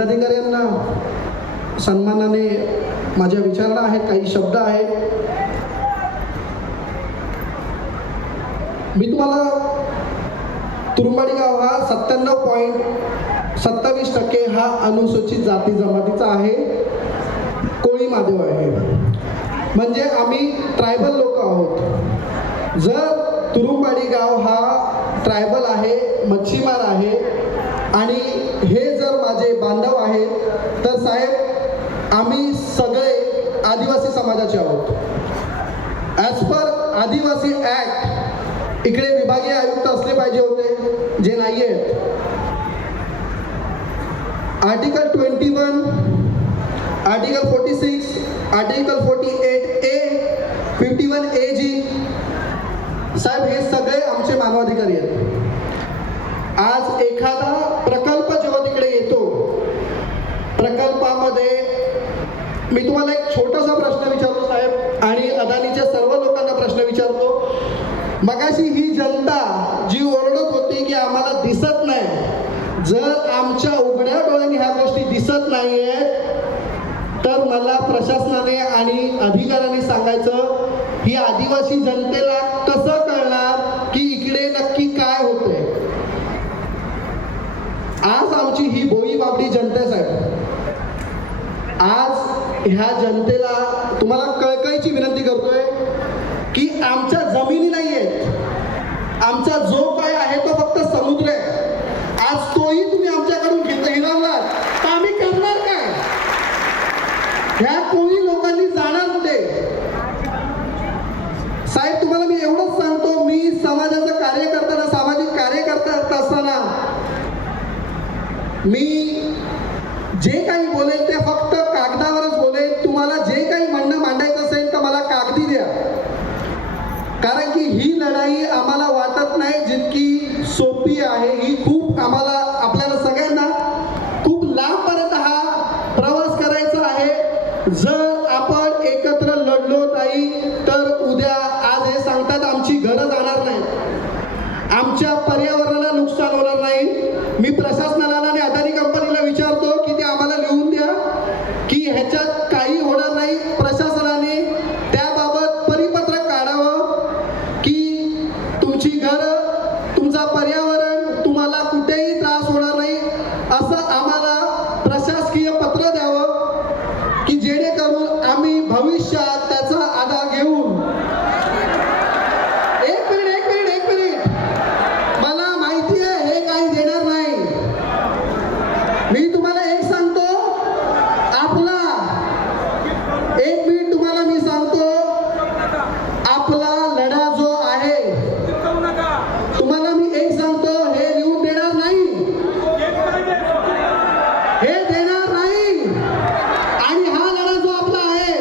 जिल्हाधिकाऱ्यांना सन्मानाने माझ्या विचारणा आहेत, काही शब्द आहेत. मी तुम्हाला तुरुंबाडी गाव हा 97.27% हा अनुसूचित जाती जमातीचा आहे, कोळी मादेव आहे, म्हणजे आम्ही ट्रायबल लोक आहोत. जर तुरुंबाडी गाव हा ट्रायबल आहे, मच्छीमार आहे आणि हे जर माझे बांधव आहेत, तर साहेब आम्ही सगळे आदिवासी समाजाचे आहोत. ॲज पर आदिवासी ॲक्ट इकडे विभागीय आयुक्त असले पाहिजे होते, जे नाही आहेत. Article 21, article 46, article 48A, 51AG साहेब हे सगळे आमचे मानवाधिकारी आहेत. आज एखादा प्रकल्प जेव्हा तिकडे येतो, प्रकल्पामध्ये मी तुम्हाला एक छोटासा प्रश्न विचारतो साहेब, आणि अदानीच्या सर्व लोकांना प्रश्न विचारतो. मगाशी ही जनता जी ओरडत होती की आम्हाला दिसत नाही, जर आमच्या उघड्या डोळ्यांनी ह्या गोष्टी दिसत नाहीयेत, तर मला प्रशासनाने आणि अधिकाऱ्यांनी सांगायचं, ही आदिवासी जनतेला कसं कळणार की इकडे नक्की काय होतंय. आज आमची ही भोई बाबडी जनता साहेब, आज ह्या जनतेला तुम्हाला कळकळीची विनंती करतोय की आमच्या जमिनी नाही आहेत, आमचा जो काय आहे तो फक्त समुद्र आहे. आज तोही तुम्ही आमच्याकडून हिरावलात तर आम्ही करणार काय? ह्या कोळी लोकांनी जाणार कुठे? साहेब तुम्हाला मी एवढंच सांगतो, मी समाजाचं कार्य करताना, सामाजिक कार्य करत असताना मी जे काही बोलेल ते फक्त कागदावरच बोलेल. तुम्हाला जे काही म्हणणं मांडायचं असेल तर मला कागदी द्या, कारण की ही लढाई आम्हाला वाटत नाही जितकी सोपी आहे. ही खूप आम्हाला, आपल्याला सगळ्यांना खूप लांबपर्यंत हा प्रवास करायचा आहे. जर आपण एकत्र लढलो नाही तर उद्या, आज हे सांगतात आमची घरं जाणार नाही, आमच्या पर्यावरणाला नुकसान होणार नाही. मी प्रशासनाला आणि अदानी कंपनीला विचारतो की ते आम्हाला लिहून द्या की ह्याच्यात काही होणार नाही. प्रशासनाने त्याबाबत परिपत्रक काढावं की तुमची घरं, तुमचा पर्यावरण, तुम्हाला कुठेही त्रास होणार नाही, असं आम्हाला प्रशासकीय पत्र द्यावं की जेणेकरून आम्ही भविष्यात त्याचा आधार घेऊन. एक मिनिट, मला माहिती आहे हे काही देणार नाही. मी तुम्हाला एक सांगतो, आपला, एक मिनिट तुम्हाला मी सांगतो, आपला लढा जो आहे, तुम्हाला मी एक सांगतो, हे लिहून देणार नाही, हे देणार नाही. आणि हा लढा जो आपला आहे,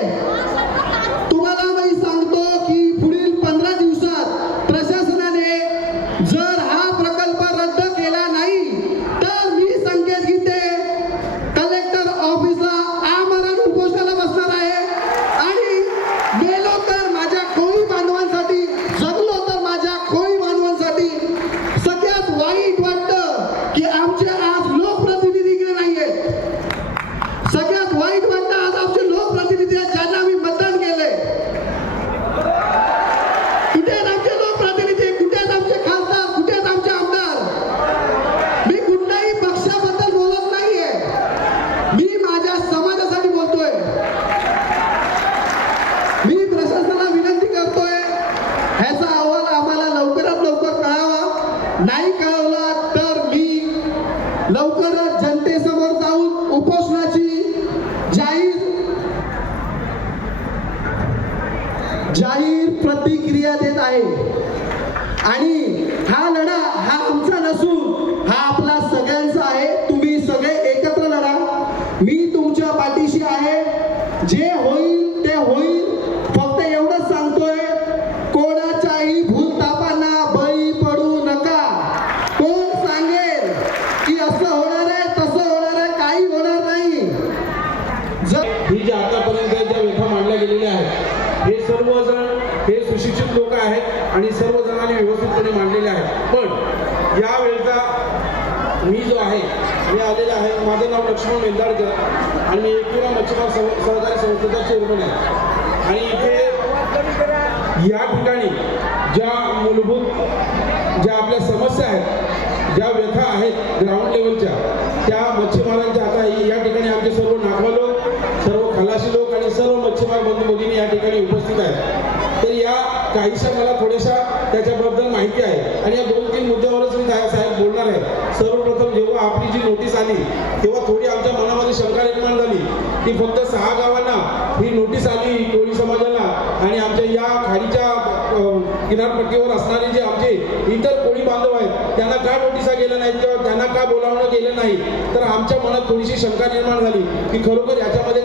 तुम्हाला मी सांगतो की पुढील 15 दिवसात प्रशासनाने जर हा प्रकल्प रद्द केला नाही तर मी संकेत घेते, कलेक्टर ऑफिसला आमरण उपोषणाला बसणार आहे. आणि गेलो तर माझ्या कोळी बांधवांसाठी, जगलो तर माझ्या कोळी बांधवांसाठी. सगळ्यात वाईट वाटतं की आमचे आज लोकप्रतिनिधी इकडे नाहीयेत. सगळ्यात वाईट वाटतं आज आमचे लोकप्रतिनिधी आहेत ज्यांना मी मतदान केलंय. कुठे आहेत आमचे लोकप्रतिनिधी? कुठे आहेत आमचे खासदार? कुठे आहेत आमचे आमदार? मी कुठल्याही पक्षाबद्दल बोलत नाहीये, मी माझ्या समाजासाठी बोलतोय. मी प्रशासनाला विनंती करतोय, ह्याचा अहवाल आम्हाला लवकरात लवकर कळावा. नाही कळवला तर मी लवकरच जनतेसमोर जाऊन उपोषणाची जाहीर प्रतिक्रिया देत आहे. आणि हा लढा हा आमचा नसून हा आपला सगळ्यांचा आहे. तुम्ही सगळे एकत्र लढा, मी तुमच्या पाठीशी आहे. जे होईल ते होईल. फक्त एवढंच सांगतोय, कोणाच्याही भूलथापांना बळी पडू नका. कोण सांगेल की असं होणार आहे, तसं होणार आहे, काही होणार नाही. ही जी आतापर्यंत ज्या व्यथा मांडल्या गेलेल्या आहेत, हे सर्वजण हे सुशिक्षित लोक आहेत आणि सर्वजणांनी व्यवस्थितपणे मांडलेले आहेत. पण या वेळचा मी जो आहे, मी आलेले आहे. माझं नाव लक्ष्मण मेंदाडकर आणि मी एकविरा मच्छीमार सहकारी संस्थेचा चेअरमन आहे. आणि इथे या ठिकाणी ज्या मूलभूत ज्या आपल्या समस्या आहेत, ज्या व्यथा आहेत ग्राउंड लेवलच्या, त्या मच्छीमारांच्या आता या ठिकाणी आमचे सर्व नागवा लोक, सर्व खलाशी लोक आणि सर्व मच्छीमार बंधू भगिनी या ठिकाणी उपस्थित आहेत. तर या काहीशा मला थोड्याशा त्याच्याबद्दल माहिती आहे आणि या 2-3 मुद्द्यावरच मी साहेब बोलणार आहे. सर्वप्रथम जेव्हा आपली जी नोटीस आली तेव्हा थोडी आमच्या मनामध्ये शंका निर्माण झाली की फक्त 6 गावांना ही नोटीस आली, कोळी समाजाला आणि आमच्या या खाडीच्या किनारपट्टीवर असणारे जे आमचे इतर कोळी बांधव आहेत त्यांना का नोटिसा गेल्या नाहीत किंवा त्यांना का बोलावणं गेलं नाही. तर आमच्या मनात थोडीशी शंका निर्माण झाली की खरोखर याच्यामध्ये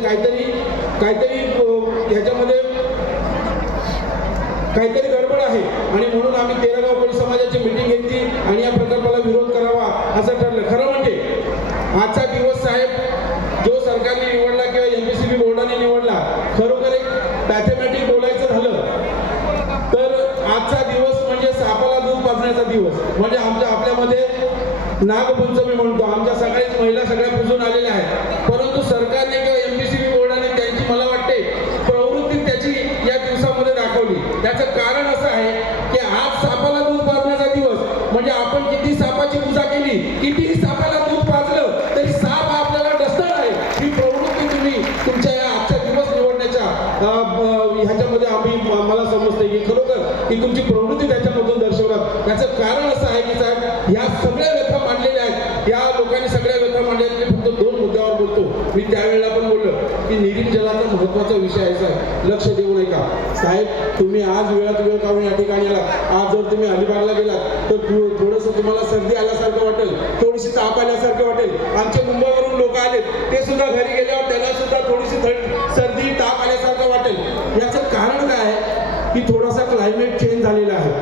काहीतरी गडबड आहे आणि म्हणून आम्ही 13 गाव कोळी समाजाची मीटिंग घेतली आणि या प्रकल्पाला विरोध करावा असं ठरलं. खरं म्हणजे आजचा दिवस साहेब जो सरकारने निवडला किंवा MPCB बोर्डाने निवडला, खरोखर एक मॅथमॅटिक बोलायचं झालं तर आजचा दिवस म्हणजे सापाला दूध पाजण्याचा दिवस. म्हणजे आपल्यामध्ये नागपंचमी म्हणतो, आमच्या सगळ्याच महिला सगळ्या पुजून आलेल्या आहेत. परंतु सरकारने किंवा MPCB बोर्डाने त्यांची मला वाटते प्रवृत्ती त्याची या दिवसामध्ये दाखवली. त्याचं कारण असं आहे की आज सापाला दूध पाजण्याचा दिवस म्हणजे आपण किती सापाची पूजा केली, कितीही सापाला दूध पाजलं तरी साप हा आपल्याला डसणार आहे. ही प्रवृत्ती तुम्ही तुमच्या या आजचा दिवस निवडण्याच्या ह्याच्यामध्ये मला समजते की खरोखर ही तुमची प्रवृत्ती त्याच्यामधून दर्शवतात. याचं कारण असं आहे की साहेब ह्या सगळ्या व्यथा मांडलेल्या आहेत, या लोकांनी सगळ्या व्यथा मांडल्या आहेत. मी फक्त 2 मुद्द्यावर बोलतो. मी त्यावेळेला पण बोललो की निर्मल जलाचा महत्त्वाचा विषय आहे साहेब, लक्ष देऊ नये का साहेब. तुम्ही आज वेळात वेळ काढून या ठिकाणी आला. आज जर तुम्ही अलिबागला गेलात तर थोडंसं तुम्हाला सर्दी आल्यासारखं वाटेल, थोडीशी ताप आल्यासारखं वाटेल. आमचे मुंबईवरून लोक आलेत, ते सुद्धा घरी गेल्यावर त्यांना सुद्धा थोडीशी सर्दी ताप आल्यासारखं वाटेल. याचं कारण काय आहे की थोडासा क्लायमेट चेंज झालेला आहे,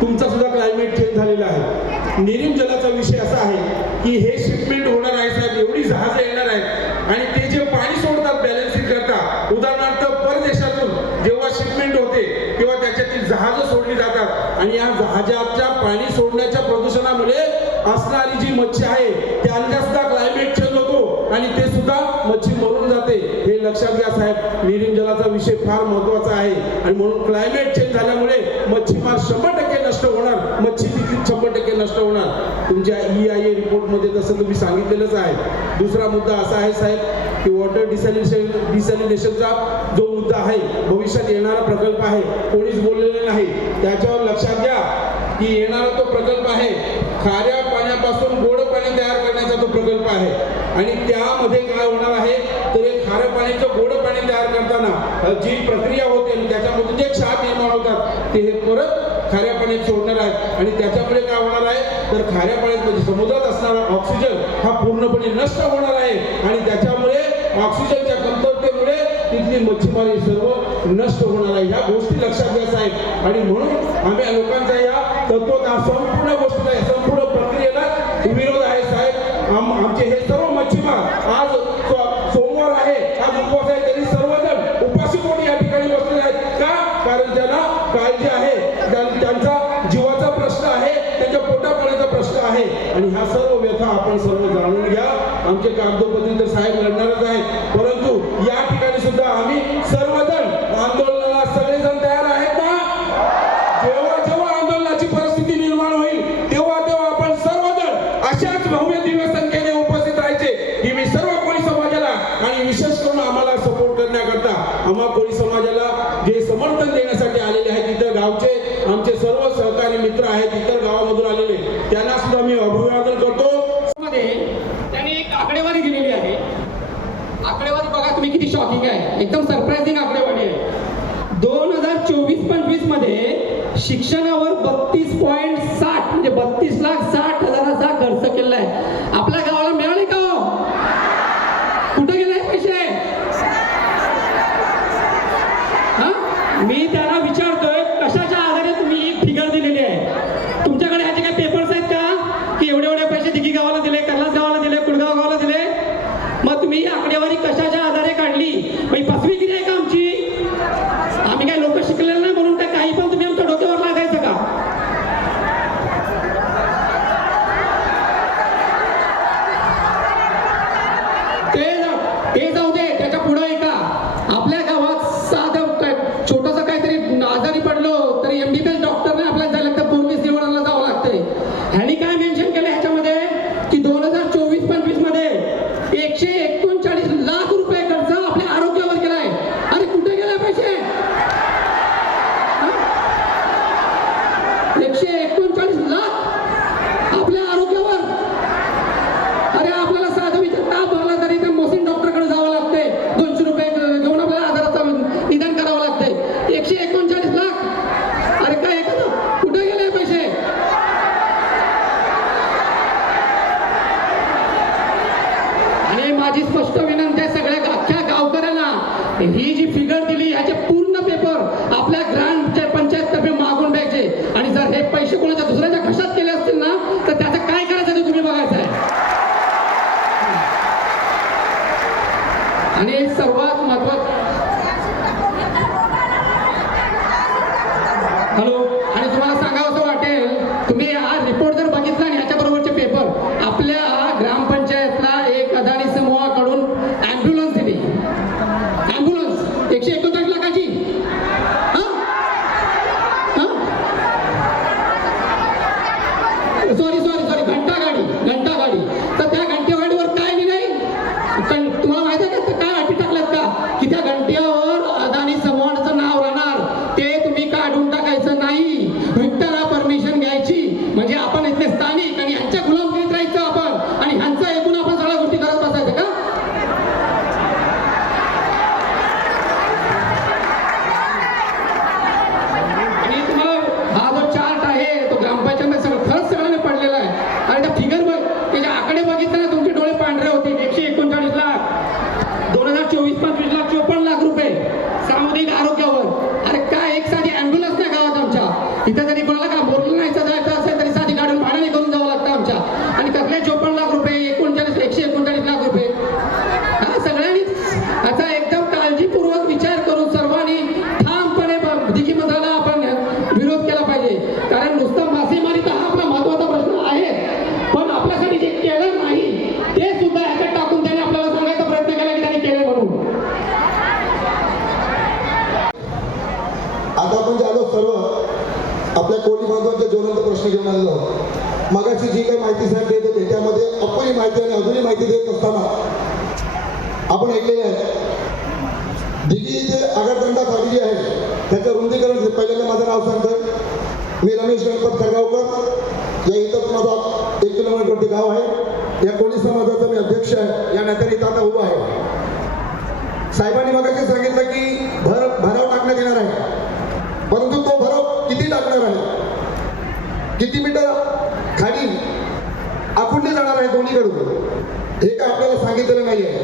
तुमचा सुद्धा क्लायमेट चेंज झालेला आहे. निर्मल जलाचा विषय असा आहे की हे शिपमेंट होणार आहे साहेब, एवढी जहाजं येणार आहेत आणि ते जे पाणी सोडतात बॅलन्सिंग करता, उदाहरणार्थ परदेशातून जेव्हा शिपमेंट होते तेव्हा त्याच्यातील जहाजं सोडली जातात आणि या जहाजाच्या पाणी सोडण्याच्या प्रदूषणामुळे असणारी जी मच्छी आहे त्यांना सुद्धा क्लायमेट चेंज होतो आणि ते सुद्धा मच्छी मरून जाते. हे लक्षात घ्या साहेब, निर्मल जलाचा विषय फार महत्त्वाचा आहे आणि म्हणून क्लायमेट चेंज झाल्यामुळे मच्छीमार 100% नष्ट होणार, मच्छी तिथली 100% नष्ट होणार. तुमच्या EIA रिपोर्टमध्ये तसं तुम्ही सांगितलेलंच आहे. दुसरा मुद्दा असा आहे साहेब की वॉटर डिसॅलिनेशनचा जो मुद्दा आहे, भविष्यात येणारा प्रकल्प आहे, कोणीच बोललेलं नाही. त्याच्यावर लक्षात घ्या की येणारा तो प्रकल्प आहे खाऱ्या पाण्यापासून गोड पाणी तयार करण्याचा तो प्रकल्प आहे आणि त्यामध्ये काय होणार आहे तर हे खाऱ्या पाण्याचं गोड पाणी तयार करताना जी प्रक्रिया होते आणि त्याच्यामधून जे क्षार निर्माण होतात ते हे परत खाऱ्या पाण्यात सोडणार आहेत आणि त्याच्यामुळे काय होणार आहे तर खाऱ्या पाण्यात म्हणजे समुद्रात असणारा ऑक्सिजन हा पूर्णपणे नष्ट होणार आहे आणि त्याच्यामुळे ऑक्सिजनच्या कमतरतेमुळे तिथली मच्छीमारी सर्व नष्ट होणार आहे. ह्या गोष्टी लक्षात घ्या साहेब आणि म्हणून आम्ही लोकांचा या संपूर्ण गोष्टीला संपूर्ण प्रक्रियेला विरोध आहे साहेब. आमचे हे सर्व मच्छीमार आज सोमवार आहे, आज उपवास आहे, तरी सर्वजण उपाशी पोटी या ठिकाणी बसलेले आहेत. का? कारण त्यांना काळजी आहे, त्यांचा जीवाचा प्रश्न आहे, त्यांच्या पोटापाण्याचा प्रश्न आहे आणि ह्या सर्व व्यथा आपण सर्व जाणून घ्या. आमचे कागदोपत्री तर साहेब लढणारच आहेत, परंतु या ठिकाणी सुद्धा आम्ही सर्वजण आंदोलनाला सगळेजण तयार आहेत ना. जेव्हा आंदोलनाची परिस्थिती निर्माण होईल तेव्हा आपण सर्वजण अशाच भव्य दिव्य संख्येने उपस्थित राहायचे. ही मी सर्व कोळी समाजाला आणि विशेष करून आम्हाला सपोर्ट करण्याकरता आम्हा कोळी समाजाला जे समर्थन देण्यासाठी आलेले आहेत इतर गावचे आमचे सर्व सहकारी मित्र आहेत, इतर गावामधून आलेले, त्यांना सुद्धा मी अभिवादन करतो. त्यांनी एक आकडेवारी दिलेली आहे. आकडेवारी बघा तुम्ही किती शॉकिंग आहे, एकदम सरप्राइझिंग आकडेवारी आहे. 2024-25 मध्ये शिक्षणावर 32.60 म्हणजे 32,60,000चा खर्च केलेला आहे. आपल्या गावाला मिळाले का हो? कुठे गेले पैसे? मी त्याला विचारतोय कशाच्या आधारे तुम्ही एक फिगर दिलेली आहे? तुमच्याकडे ह्याचे काही पेपर्स आहेत का की एवढे एवढे पैसे दिघी गावाला दिले, कर्लास गावाला दिले, कुडगाव गावाला दिले? मग तुम्ही ही आकडेवारी कशाच्या आधारे काढली? फसवेगिरी आहे का आमची? आम्ही काय लोक शिकलेलं नाही म्हणून काय काही पण तुम्ही आमच्या डोक्यावर लागायचं का? ही जी फिगर दिली ह्याचे पूर्ण पेपर आपल्या ग्राम पंचायत तर्फे मागून द्यायचे आणि जर हे पैसे कोणाच्या दुसऱ्याच्या घशात केले असतील ना तर त्याचं काय करायचं ते तुम्ही बघायचं आहे. आणि सर्वात महत्वाचं हॅलो आणि तुम्हाला सांगावं असं वाटेल तुम्ही हा रिपोर्ट जर बघितला आणि ह्याच्याबरोबरचे पेपर आपल्या ग्रामपंचायतला एक अदानी समूहाकडून ॲम्ब्युलन्स दिली. ॲम्ब्युलन्स 139 लाखाची. सॉरी घंटा गाडी. तर त्या घंटेवाडीवर काय लिहिलंय तुम्हाला माहिती आहे का काय अटी टाकल्यात का की त्या घंट्यावर अदानी समूहाचं नाव राहणार ते तुम्ही काढून टाकायचं नाही. विठ्ठला परमिशन घ्यायची म्हणजे आपण इथले स्थानिक आणि ह्यांच्या गुलामगिरीत राहायचं आपण आणि ह्यांचं ऐकून आपण सगळ्या गोष्टी करत बसायचं का. आणि तुम्हाला हा जो चार्ट आहे तो ग्रामपंचायत खरंच सगळ्यांनी पडलेला आहे आणि त्या फिगर बघ त्याचे आकडे बघितले ना तुमचे डोळे पांढरे होते. 139 लाख 2024-25 लाख 54 लाख रुपये सामुदायिक आरोग्यावर. अरे काय एक साधी ॲम्ब्युलन्स नाही गावात आमच्या इथं जरी कोणाला का बोललं नाही जायचं असेल तरी साधी गाडून भाड्याने करून जावं लागतं आमच्या आणि कसले 54 लाख रुपये 139 लाख रुपये. हा सगळ्यांनी याचा एकदम काळजीपूर्वक विचार करून सर्वांनी ठामपणे दिघी मसाला आपण विरोध केला पाहिजे. कारण नुसतं मासेमारी तर हा आपला महत्वाचा प्रश्न आहे पण आपल्यासाठी जे केलं नाही ते सुद्धा ह्याच्यात टाकून त्याने आपल्याला सांगायचा प्रयत्न केला की त्याने केले म्हणून. आता आपण जे आलो सर्व आपल्या कोळी बांधवांचे ज्वलंत प्रश्न घेऊन आलेलो आहोत. मगाशी जी काही माहिती साहेब देत होते त्यामध्ये अपुरी माहिती आणि अजूनही माहिती देत असताना आपण ऐकलेले आहे दिघी जे आगरतंडा खाडी जी आहे त्याचं रुंदीकरण पहिल्यांदा माझं नाव सांगतोय. मी रमेश गणपत खरगावकर. या इथं माझा 1 किलोमीटरवरती गाव आहे. या कोळी समाजाचा मी अध्यक्ष आहे. या नात्याने इथं आता उभा आहे. साहेबांनी मगाशी सांगितलं की भराव टाकण्यात येणार आहे परंतु तो भराव किती टाकणार आहे किती मीटर खाली आखुंडे जाणार आहे दोन्हीकडून हे काय आपल्याला सांगितलेलं नाही आहे.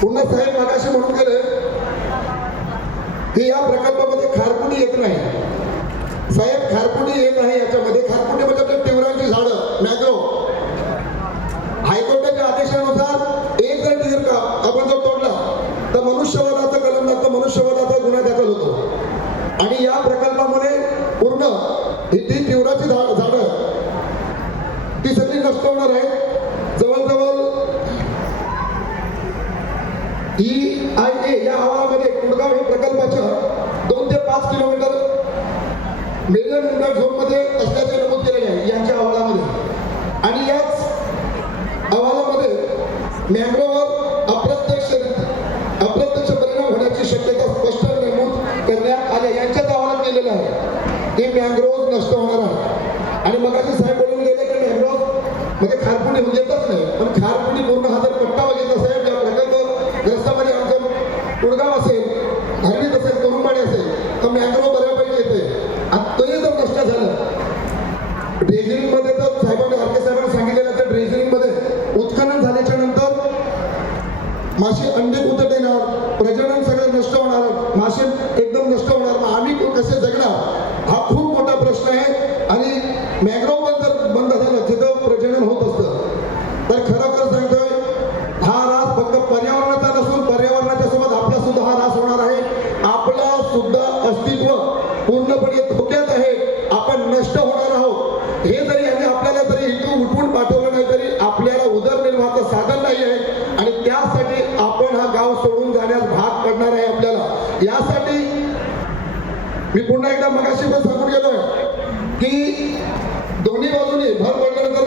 पुन्हा साहेब मगाशी म्हणून गेले की या प्रकल्पामध्ये खारपुडी येत नाही. साहेब खारपुडी येत आहे याच्यामध्ये. खारपुडी म्हणजे आपल्या तिवरांची झाडं मॅग्रोव. हायकोर्टाच्या आदेशानुसार एक जर टिर का आपण जर तोडला तर मनुष्यवधाचा कलम लागतो. मनुष्यवधाचा गुन्हा दाखल होतो आणि या प्रकल्पामध्ये पूर्ण ही तिवराची झाडं ती सगळी नष्ट होणार आहे. जवळजवळ EIA या अहवालामध्ये कुडगाव हे प्रकल्पाच्या 2 ते 5 किलोमीटर मेजर इम्पॅक्ट झोनमध्ये असल्याचे नमूद केलेले आहे यांच्या अहवालामध्ये. आणि याच अहवालामध्ये मॅंग्रोवर अप्रत्यक्ष परिणाम होण्याची शक्यता स्पष्ट नमूद करण्यात आल्या. यांच्याच अहवालात केलेलं आहे की मॅंग्रोव्ह नष्ट होणार आहे. आणि मगाशी साहेब बोलून गेले की मॅंग्रोव्ह म्हणजे खारपुडी येतच नाही पण खारपुडी पूर्ण हा जर पट्टा बघितला साहेब या प्रकल्पग्रस्तामध्ये आमचं कुडगाव असेल हरवीत असेल करुंबाडी असेल तर मॅंग्रोव्ह बऱ्यापैकी येते. आणि तोही जर नष्ट झालं ड्रेजिंगमध्ये तर साहेबांनी आरके साहेबांनी सांगितलेलं तर ड्रेजिंगमध्ये उत्खनन झाल्याच्या नंतर मासे अंडे कुठे देणार प्रजनन सगळं नष्ट होणार मासे एकदम नष्ट होणार मग आम्ही कसे जगणार हा खूप मोठा प्रश्न आहे. आणि मॅंग्रोव्ह पण जर बंद झालं तिथं प्रजनन होत असतं तर खरोखर सांगतोय हा रास फक्त पर्यावरणाचा नसून पर्यावरणाच्या सोबत आपला सुद्धा हा रास होणार आहे. आपला सुद्धा अस्तित्व पूर्णपणे धोक्यात आहे. आपण नष्ट होणार आहोत. हे जरी यांनी आपल्याला जरी इथून उठवून पाठवलं नाही तरी आपल्याला उदरनिर्वाहाचं साधन नाही आहे आणि त्यासाठी आपण हा गाव सोडून जाण्यास भाग पडणार आहे आपल्याला. यासाठी मी पुन्हा एकदा मगाशी पण सांगून गेलोय की दोन्ही बाजूने भर पडल्यानंतर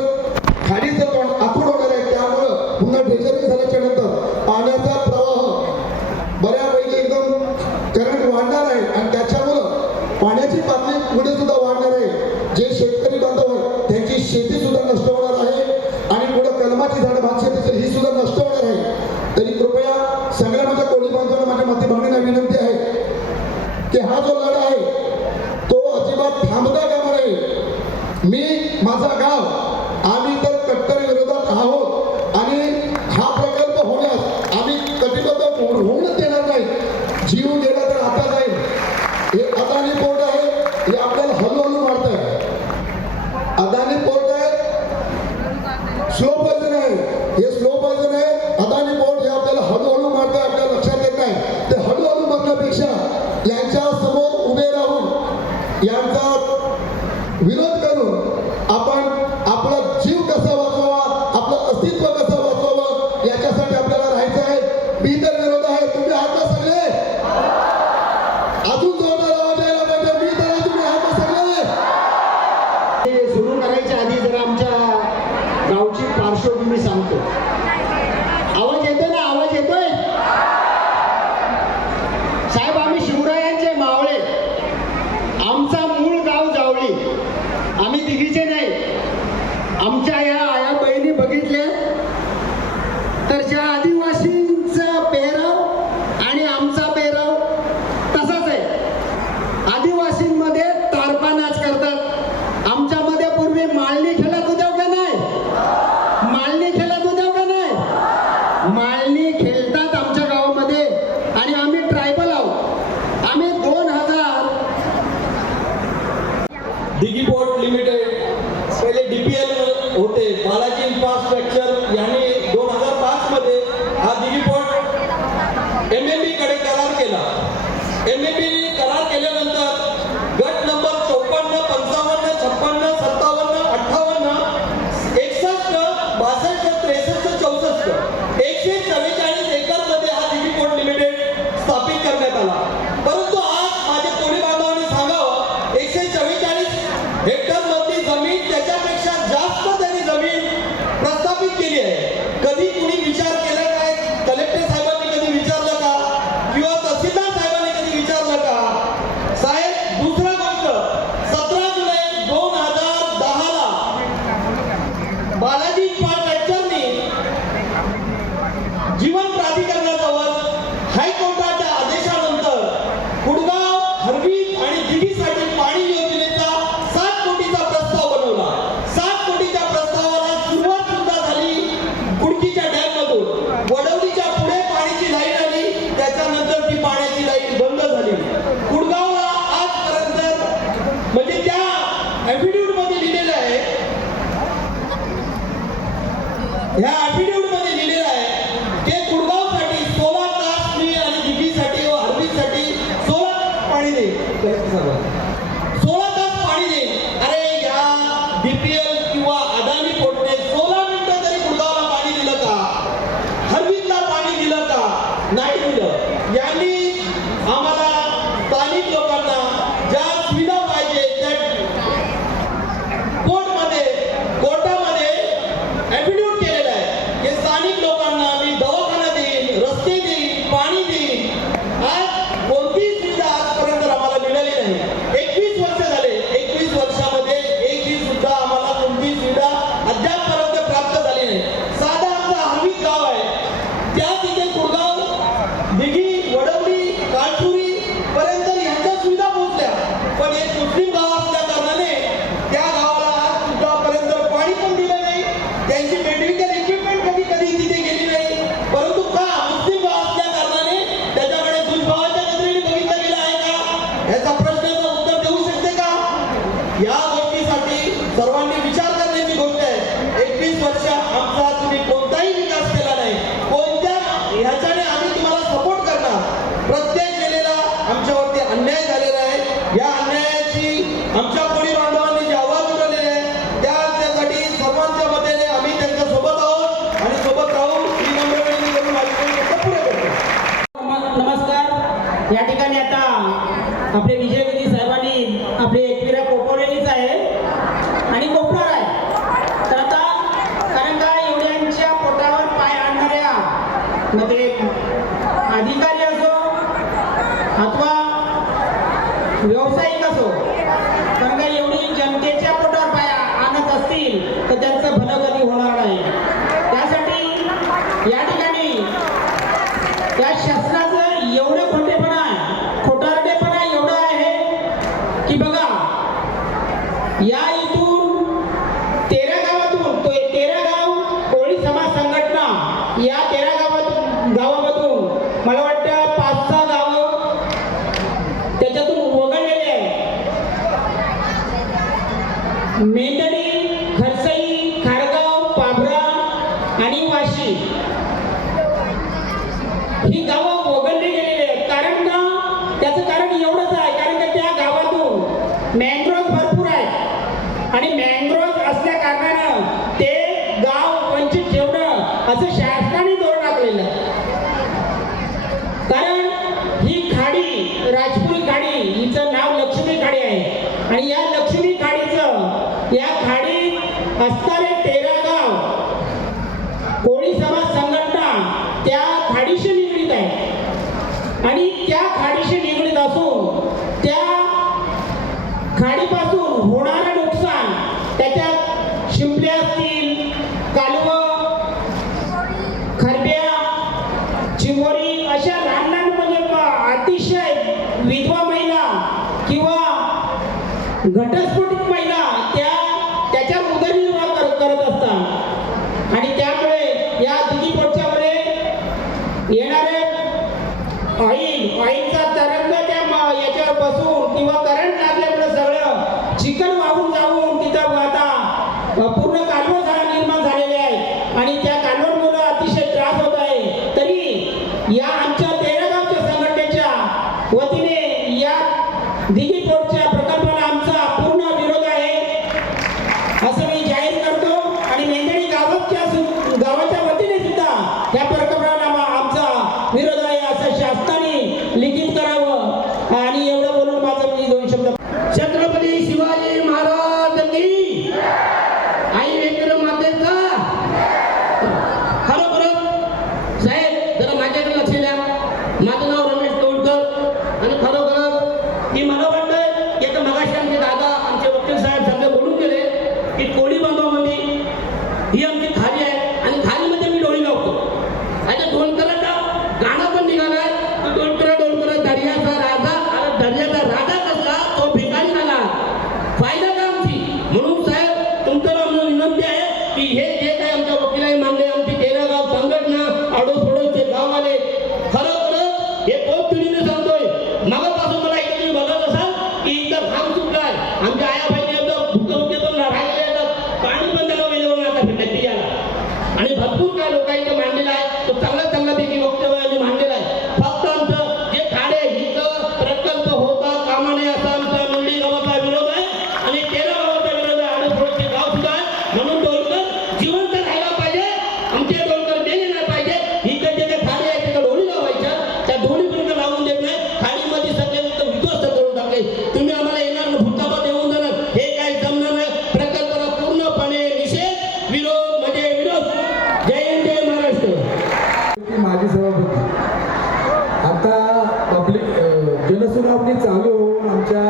खाडीचं तोंड आखूड होणार आहे. त्यामुळं पुन्हा ड्रेजरी झाल्याच्या नंतर पाण्याचा प्रवाह बऱ्यापैकी एकदम करंट वाढणार आहे आणि त्याच्यामुळं पाण्याची पातळी पुढे सुद्धा वाढणार आहे. जे शेतकरी बांधव आहेत त्यांची शेती सुद्धा नष्ट होणार आहे आणि पुढे कलमाची झाडं भात शेती ही सुद्धा नष्ट होणार आहे. तरी कृपया सगळ्या माझ्या कोळी बांधवांना माझ्या मातृभगिनींना विनंती आहे की हा जो लढा आहे तो अजिबात थांबता कामा नये. मी माझा गाव आम्ही तर कट्टर विरोधात आहोत आणि हा प्रकल्प होण्यास आम्ही कटिबद्ध होऊनच देणार नाही. जीव गेला तर आता जाईल. हे अदानी पोर्ट आहे, हे आपल्याला हळूहळू वाढत आहे. अदानी पोर्ट आहे, स्लो पॉइझन आहे, हे स्लो पॉइझन आहे. अदानी पोर्ट हे आपल्याला हळूहळू मारत आहे, आपल्याला लक्षात येत नाही. ते हळूहळू मारण्यापेक्षा यांच्या समोर उभे राहून यांचा विरोध करून आपण आपला जीव कसा वाचवावा, आपलं अस्तित्व कसं वाचवावं याच्यासाठी आपल्याला राहायचं आहे. मी तर विरोध आहे, तुम्ही आहात ना सगळे? अजून जोरदार आवाज यायला पाहिजे. मी तर आहे, तुम्ही आहात ना सगळे? हे सुरू करायच्या आधी जर आमच्या गावची पार्श्वभूमी सांगतो. आवाज येतोय ना? आवाज येतोय साहेब? आम्ही शिवरायांचे मावळे, आमचा मूळ गाव जावळी. आम्ही दिघीचे नाही. आमच्या या आया बहिणी बघितल्या तर ज्या आदिवासींचा पेहराव आणि आमचा पेहराव तसाच आहे. आदिवासींमध्ये तारपा नाच करतात, आमच्यामध्ये पूर्वी माळणी खेळत होत्या का नाही? माळणी खेळत होत्या का नाही? माळणी खेळतात आमच्या गावामध्ये. आणि आम्ही ट्रायबल आहोत. आम्ही 2000 दिघी पोर्ट लिमिटेड पहिले DPL होते, बालाजी इन्फ्रास्ट्रक्चर यांनी 2005 मध्ये हा दिघी पोर्ट MAB कडे करार केला. MAB करार केल्यानंतर गट नंबर 54, 55, 56, 57, 58, 61, 62, 63, 64 144 एकरमध्ये हा दिघी पोर्ट लिमिटेड स्थापित करण्यात आला. परंतु आज माझ्या कोळी बांधवांनी सांगावं, 144 हेक्टर मधली जमीन त्याच्यापेक्षा जास्त त्यांनी जमीन प्रस्थापित केली आहे. कधी कुणी विचार केला काय? कलेक्टर साहेबांनी कधी विचारलं का? किंवा तहसीलदार साहेबांनी कधी विचारलं का? साहेब, दुसरा गोष्ट, 17 जुलै 2010 ला बालाजी इन्फ्रास्ट्रक्चरनी जीवन प्राधिकरणाजवळ हायकोर्टाच्या आदेशानंतर कुडगाव, हरवीत आणि दिघीसाठी पाणी योजनेचा 7 कोटीचा प्रस्ताव बनवला. 7 कोटीच्या प्रस्तावाला सुरुवात सुद्धा झाली कुडकीच्या डॅममधून. वडवलीच्या पुढे पाण्याची लाईन आली, त्याच्यानंतर ती पाण्याची लाईन बंद झाली. कुडगावला आजपर्यंत म्हणजे त्या ॲफिडेव्हिट मध्ये लिहिलेलं आहे, ह्या ॲफिडेव्हिट मध्ये लिहिलेलं आहे ते कुडगावसाठी 16 तास मी आणि दिघीसाठी व हरवीसाठी 16 पाणी देईल. 16 तास पाणी देईल. अरे या DPL किंवा अदानी पोर्टने 16 मिनिटं तरी कुडगावला पाणी दिलं का? हरवीतला पाणी दिलं का? नाही दिलं. यांनी आम्हाला स्थानिक लोकांना ज्या सुविधा पाहिजे त्या कोर्टामध्ये ॲफिडेव्हिट केलेलं आहे की स्थानिक लोकांना मी दवाखाना देईन, रस्ते देईन, पाणी देईन. आज कोणतीही सुविधा आजपर्यंत आम्हाला मिळाली नाही. 21 वर्ष झाले. 21 वर्षामध्ये एकही सुद्धा आम्हाला कोणतीही सुविधा अद्यापपर्यंत प्राप्त झाली नाही. साधा आमचा हरवीत गाव आहे, त्या तिथे कुडगाव, दिघी, वडवली, काळसुरी पर्यंत ह्यांच्या सुविधा पोहोचल्या. पण एक मुस्लिम गाव असल्या कारणाने त्या गावाला आज सुद्धापर्यंत पाणी पण दिलं नाही. त्यांची मेडिकल इक्विपमेंट कधी कधी तिथे गेली नाही. परंतु का? मुस्लिम गाव असल्या कारणाने त्याच्याकडे दुष्भावाच्या नजरेने बघितलं गेलं आहे का? याचा प्रश्नाचं उत्तर देऊ शकते का? या गोष्टीसाठी सर्वांनी विचार करण्याची गोष्ट आहे. 21 वर्ष आमचा तुम्ही कोणताही विकास केला नाही. कोणत्या ह्याच्याने आम्ही तुम्हाला सपोर्ट करणार? प्रत्येक वेळेला आमच्यावरती अन्याय झालेला आहे. या अन्यायाची आमच्या कोळी बांधवांनी जे आवाज उठवलेले आहे त्यासाठी सर्वांच्या मतेने आम्ही त्यांच्या सोबत आहोत आणि सोबत राहून ही नम्रपणे करून माझी पुढे करतो. नमस्कार. या ठिकाणी आता आपले विजयगिरी साहेबांनी आपले एकविरा कोपरलेलीच आहे आणि कोपणार आहे. तर आता कारण का एवढ्यांच्या पोटावर पाय आणणाऱ्या मध्ये अधिकारी असो अथवा व्यावसायिक असो, कारण का एवढी जनतेच्या पोटावर पाय आणत असतील तर त्यांचं भलं कधी होणार नाही. त्यासाठी या ठिकाणी त्या शासनाचं एवढं खोटारडेपणा एवढं आहे की बघा, या इथून 13 गावातून 13 गाव कोळी समाज संघटना, या 13 गावामधून मला वाटतं 5-6 गावं राजपुरी खाडी हिचं नाव लक्ष्मी खाडी आहे आणि या लक्ष्मी खाडीचं या खाडीत असणारे 13 गाव कोळी समाज संघटना त्या खाडीशी निगडीत आहे आणि त्या खाडीशी निगडीत असून त्या खाडीपासून होणारं नुकसान त्याच्यात शिंपल्या असतील, कालवं, खरब्या, चिंबोरी अशा लहान लहान म्हणजे अतिशय विधवा महिला किंवा घटस्फोटित महिला त्याच्यावर उदरनिर्वाह करत असतात आणि त्यामुळे या दिघी पोटच्यामध्ये येणारे ऑइलचा तरंग त्या याच्यावर बसून किंवा करंट लागल्यामुळे सगळं चिकन वाहून जाऊन तिथं आता पूर्ण कालवड निर्माण झालेले आहे आणि त्या कालवडमुळे अतिशय त्रास होत आहे. तरी या आमच्या 13 गावच्या संघटनेच्या वतीने या दिघी पोटच्या प्रकल्पाला आमचा पूर्ण विरोध आहे असं मी जाहीर करतो आणि मेंदणी गावाच्या वतीने सुद्धा या प्रकल्पाला आमचा विरोध आहे असं शासनाने लिखित करावं आणि एवढं बोलून माझं मी 2 शब्द. छत्रपती शिवाजी महाराज की आई व्यंकट मातेचा खरोखरच साहेब जरा माझ्याकडे लक्ष द्या. माझं नाव रमेश तोडकर आणि खरोखरच की मला वाटतं की आता मगाशी आमचे दादा आमचे वकील साहेब सगळे बोलून गेले की कोळी बांधवामध्ये ही आमची खाली आहे आणि खालीमध्ये मी डोळी लावतो. आता डोलकराचा गाणं पण निघालाय की डोलकरा दर्याचा राजा आणि दर्याचा राजा कसला तो भिकारी झाला. फायदा का आमची म्हणून साहेब तुमच्याला आम्हाला विनंती आहे की हे जे काय आमच्या वकिलांनी मानले आमची 13 गाव संघटना आडोसोडोचे गाव आले खरोखरच हे खूप पिढीने सांगतोय. मगापासून मला इथे तुम्ही बघत असाल की इथं घाम सुटलाय आमच्या आया बहिणी भुकभुकेतून राहिले येतात पाणी पण त्याला वेळेवर नका भेटत पियाला आणि भरपूर काय लोकांनी इथं मांडलेला आहे तो चांगल्यापैकी वक्तव्य मांडलेला आहे. फक्त आमचं जे खाडे हिचं प्रकल्प होता कामा नये असा आमचा मंडी गावाचा विरोध आहे आणि 13 गावाचा विरोध आहे आडोसोडचे गाव सुद्धा आहे. म्हणून डोलकर जिवंत राहायला पाहिजे. आमचे डोलकर गेले नाही पाहिजे. इकडे जे काही खाडे आहे तिथं डोळी लावायच्या त्या डोळीपर्यंत लावून देत नाही. खाडीमध्ये सगळे विध्वस्त करून टाकले. तुम्ही आम्हाला येणार भूतापत येऊन जाणार हे काही जमणार नाही. प्रकल्पाला पूर्णपणे निषेध विरोध म्हणजे विरोध. जय हिंद जय महाराष्ट्र. माजी सभापती आता पब्लिक जनसुनावणी चालू होऊन आमच्या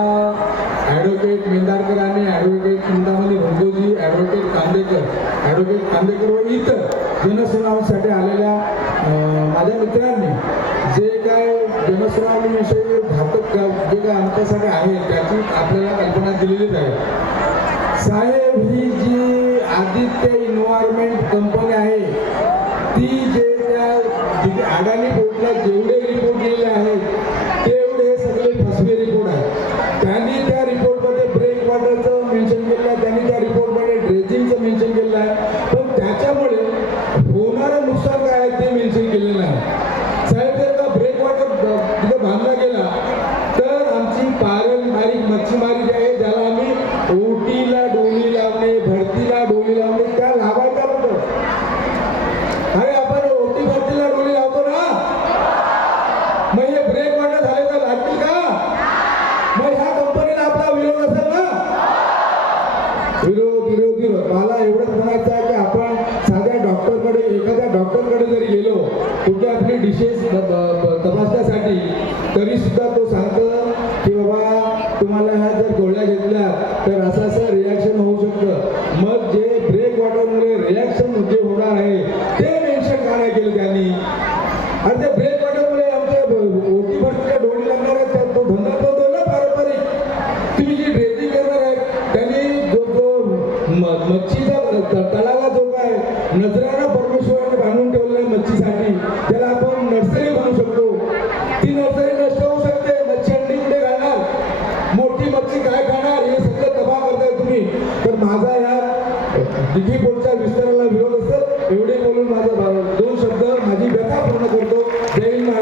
ॲडव्होकेट मेंदारकर आणि ॲडव्होकेट चिंतामणी भोंगोजी ॲडव्होकेट खांदेकर व इतर जनसुनावणीसाठी आलेल्या माझ्या मित्रांनी जे काय जनसुनावणीविषयी घातक जे काय आमच्यासाठी आहे त्याची आपल्याला कल्पना दिलेलीच आहे. साहेब ही जी आदित्य इन्व्हायरमेंट कंपनी आहे ती जे त्या अडाणी बोर्डला जेवढे रिपोर्ट दिलेले आहेत तेवढे सगळे फसवे रिपोर्ट आहेत. त्यांनी त्या रिपोर्टमध्ये ब्रेक वॉटरचं मेन्शन केलं आहे, त्यांनी त्या रिपोर्टमध्ये ड्रेजिंगचं मेन्शन केलं आहे, पण त्याच्यामुळे होणारं नुकसान काय आहे ते मेन्शन केलेलं नाही. साहेब जर का ब्रेक वॉटर तिथं बांधला गेला तर आमची पारंपरिक मच्छीमारी जी आहे ज्याला आम्ही ओटीला डोली लावणे भरतीला डोली लावणे त्या लाभायच्या होतं. अरे आपण ओटी भरतीला डोली लावतो ना मग हे ब्रेक वॉटर झाले तर लागतील का? मग ह्या कंपनीला आपला विरोध असेल ना. विरोध मला एवढंच म्हणायचं आहे की आपण साध्या डॉक्टरकडे एखाद्या डॉक्टरकडे जरी गेलो कुठे आपली डिशेस तपासण्यासाठी तरी सुद्धा तो सांगतो की बाबा तुम्हाला ह्या जर गोळ्या घेतल्या तर असं रिॲक्शन होऊ शकतं. मग जे ब्रेक वॉटरमुळे रिॲक्शन जे होणार आहे ते मेन्शन का नाही केलं त्यांनी? आणि ते ब्रेक वॉटरमुळे आमच्या ओटी भरतीला डोळी लागणार आहे तो धंदा तो ना पारंपरिक. तुम्ही जी ड्रेजिंग करणार आहे त्यांनी जो मच्छीचा तलावा जो काय नजराना परमेश्वराने बांधून ठेवलेला आहे मच्छीसाठी त्याला आपण नर्सरी बनवू शकतो. ती नर्सरी नष्ट होऊ शकते. मच्छी अंडी कुठे घालणार? मोठी मच्छी काय खाणार? हे सगळं तबाह करताय तुम्ही. तर माझा या दिघी पोटच्या विस्ताराला विरोध